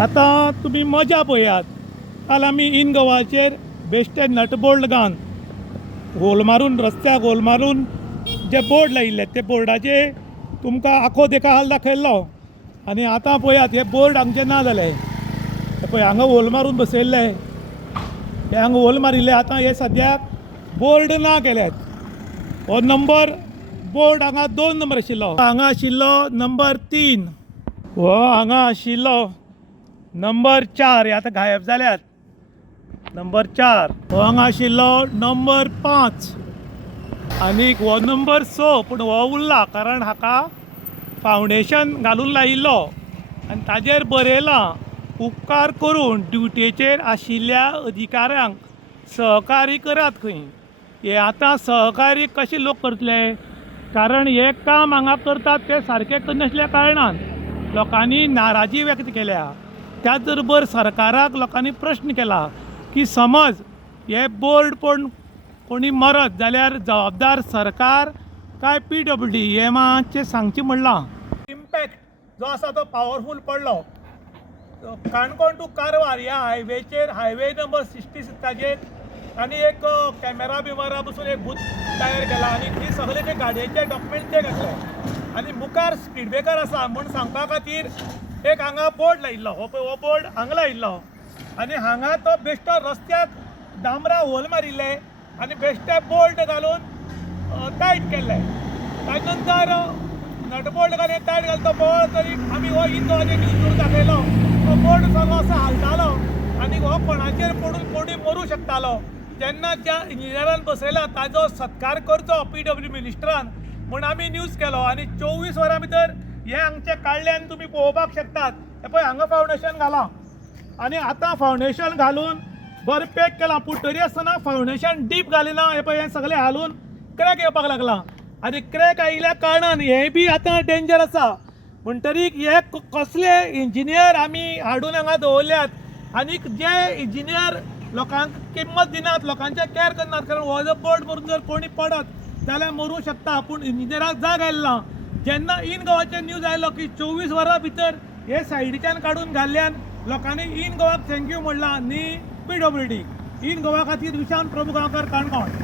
आता तुम्ही मजा पळयात, काल आमी इन गोवाचेर बेश्टे नटबोल्ड घावन होल मारून रस्त्याक होल मारून जे बोर्ड लायिल्ले ते बोर्डाचेर तुमकां आखो देका हाल दाखयल्लो आनी आतां पळयात हे बोर्ड हांगचे ना जाले. हे पळय हांगा होल मारून बसयल्ले, हे हांगा होल मारिल्ले, आतां हे सद्याक बोर्ड ना केल्यात. हो नंबर बोर्ड हांगा 2 नंबर आशिल्लो, हांगा आशिल्लो नंबर 3, हो हांगा आशिल्लो नंबर 4, हे आतां गायब जाल्यात. नंबर 4 हो हांगा आशिल्लो नंबर 5 आनी हो नंबर 6, पूण हो उरला कारण हाका फावंडेशन घालून लायिल्लो आनी ताजेर बरयलां, उपकार करून ड्युटेचेर आशिल्ल्या अधिकाऱ्यांक सहकार्य करात खंय. हे आतां सहकार्य कशे लोक करतले, कारण हे काम हांगा करतात ते सारके करनासल्या कारणान लोकांनी नाराजी व्यक्त केल्या. त्याच बरोबर सरकाराक लोकांनी प्रश्न केला की समज हे बोर्ड कोणी मरत जाल्यार जबाबदार सरकार काय PWD, हे मातशें सांगचें म्हणलां. इम्पॅक्ट जो आसा तो पावरफूल पडलो. काणकोण टू कारवार ह्या हायवेचेर, हायवे नंबर 66 आनी एक कॅमेरा बिमेरा बसून एक बूथ तयार केला आनी ती सगळे ते गाडयेचे डॉक्युमेंट ते घातले आनी मुखार स्पीड ब्रेकर आसा म्हूण सांगपा खातीर एक हांगा बोर्ड लायिल्लो. हो पळय हो बोर्ड हांगा लायिल्लो आनी हांगा तो बेश्टो रस्त्याक डांबरा होल मारिल्ले आनी बेश्टे बोल्ट घालून टायट केल्ले. ताजे नंतर नटबोल्ट घालून टायट घालता बोळ तरी आमी हो इंदोराचेर न्यूज दाखयलो. तो बोर्ड सगळो असो हालतालो आनी हो कोणाचेर पडून कोणी मरूं शकतालो. जेन्ना त्या इंजिनियरान बसयला ताजो सत्कार करचो PWD मिनिस्टरान म्हूण आमी न्यूज केलो आनी 24 वरां भितर हे हांगचे काडले आनी तुमी पळोवपाक शकतात. हे पळय हांगा फावंडेशन घालां आनी आतां फावंडेशन घालून बरें पॅक केलां, पूण तरी आसतना फावंडेशन डीप घालिना. हे पळय हें सगळें हालून क्रॅक येवपाक लागलां आनी क्रॅक आयिल्ल्या कारणान हें बी आतां डेंजर आसा. म्हणटरीक हे कसले इंजिनियर आमी हाडून हांगा दवरल्यात आनी जे इंजिनियर लोकांक किंमत दिनात, लोकांचे कॅर करनात. कारण हो जो बोर्ड मारून जर कोणी पडत जाल्यार मरूं शकता, पूण इंजिनियराक जाग आयला. जेन्ना इन गोवाचेर न्यूज आयलो की 24 वरां भितर हे सायडीच्यान काडून घाल्ल्यान लोकांनी इन गोवाक थँक्यू म्हणलां आनी PWD. इन गोवा खातीर विशांत प्रभू गांवकर, काणकोण.